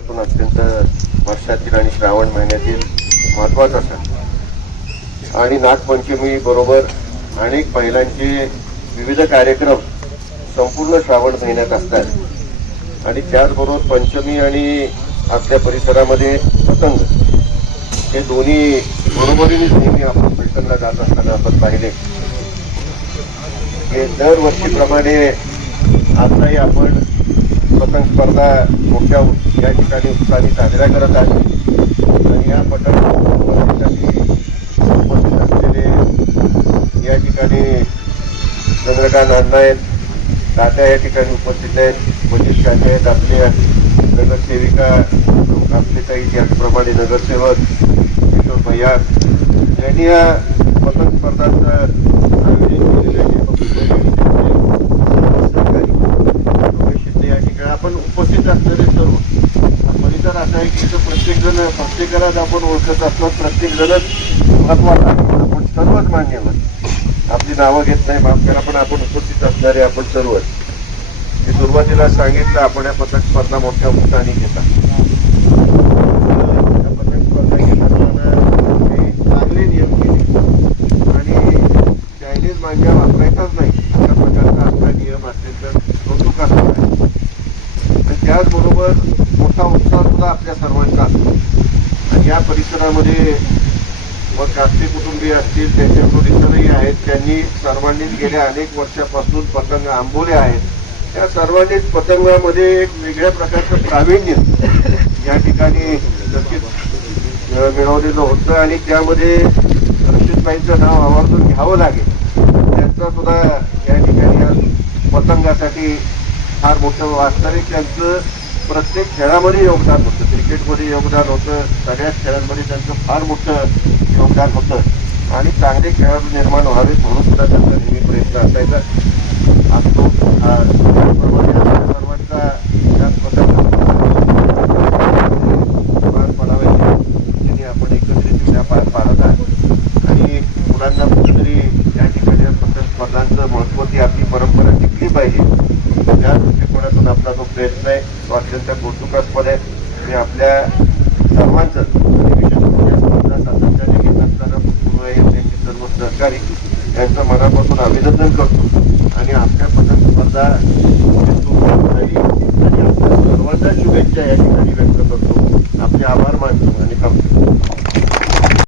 कोकणातून अत्यंत वर्षातील आणि श्रावण महिन्यातील महत्त्वाचा सण आणि नागपंचमी बरोबर अनेक महिलांचे विविध कार्यक्रम संपूर्ण श्रावण महिन्यात असतात. आणि त्याचबरोबर पंचमी आणि आपल्या परिसरामध्ये पतंग हे दोन्ही बरोबरीने नेहमी आपण पैठणला जात असताना आपण पाहिले. हे दरवर्षीप्रमाणे आताही आपण पतंग स्पर्धा मोठ्या या ठिकाणी उत्साहाने साजऱ्या करत आहे. आणि या पतंग स्पर्धेसाठी उपस्थित असलेले या ठिकाणी चंद्रकांत अण्णा आहेत. तात्या या ठिकाणी उपस्थित आहेत. वजीर काका आहेत आपल्या नगरसेविका आपले काही त्याचप्रमाणे नगरसेवक किशोर भैया. यांनी या पतंग स्पर्धाचं आयोजन केलेलं आहे सहकारी योगेश शिंदे या ठिकाणी आपण उपस्थित असलेले सर्व. परिसर असा आहे की इथं प्रत्येक जण प्रत्येकालाच आपण ओळखत असतो प्रत्येक जणच महत्त्वाचा आहे. आपण सर्वच मान्यवर. आपली नावं घेत नाही माफ करा पण आपण उपस्थित असणारे आपण सर्वच मी सुरुवातीला सांगितलं आपण या पथक स्पर्धा मोठ्या उत्साहाने घेतात या पतंग स्पर्धा घेत असताना काही चांगले नियम केले आणि चायनीज मांजा वापरायचाच नाही अशा प्रकारचा आपला नियम अत्यंत कौतुक असणार आहे आणि त्याचबरोबर मोठा उत्साह सुद्धा आपल्या सर्वांचा असतो. आणि या परिसरामध्ये मग कास्ती कुटुंबीय असतील त्याच्याकडून इतरही आहेत. त्यांनी सर्वांनीच गेल्या अनेक वर्षापासून पतंग आंबवले आहेत. त्या सर्वांनीच पतंगामध्ये एक वेगळ्या प्रकारचं प्रावीण्य या ठिकाणी नक्कीच मिळवलेलं होतं. आणि त्यामध्ये रक्षितबाईंचं नाव आवर्जून घ्यावं लागेल. त्यांचा सुद्धा या ठिकाणी पतंगासाठी फार मोठं वास्तविक त्यांचं प्रत्येक खेळामध्ये योगदान होतं. क्रिकेटमध्ये योगदान होतं. सगळ्याच खेळांमध्ये त्यांचं फार मोठं योगदान होतं. आणि चांगले खेळाडू निर्माण व्हावेत म्हणून सुद्धा त्यांचा नेहमी प्रयत्न असायचा. असतो त्याचप्रमाणे आपल्या सर्वांचा त्याच पतंग पार पडावे त्यांनी आपण एकत्रितरित्या पार पाडत आणि मुलांना कुठेतरी या ठिकाणी स्पर्धांचं महत्त्व ती आपली परंपरा टिकली पाहिजे. त्या दृष्टिकोनातून आपला जो प्रयत्न आहे तो अत्यंत कौतुकास्पद आहे. मी आपल्या सर्वांचं स्पर्धा सातत्याने घेत असताना भूतपूर्व त्यांचे सर्व सहकारी यांचं मनापासून अभिनंदन करतो. आणि आपल्या पतंग स्पर्धा आणि आपल्या सर्वांना शुभेच्छा या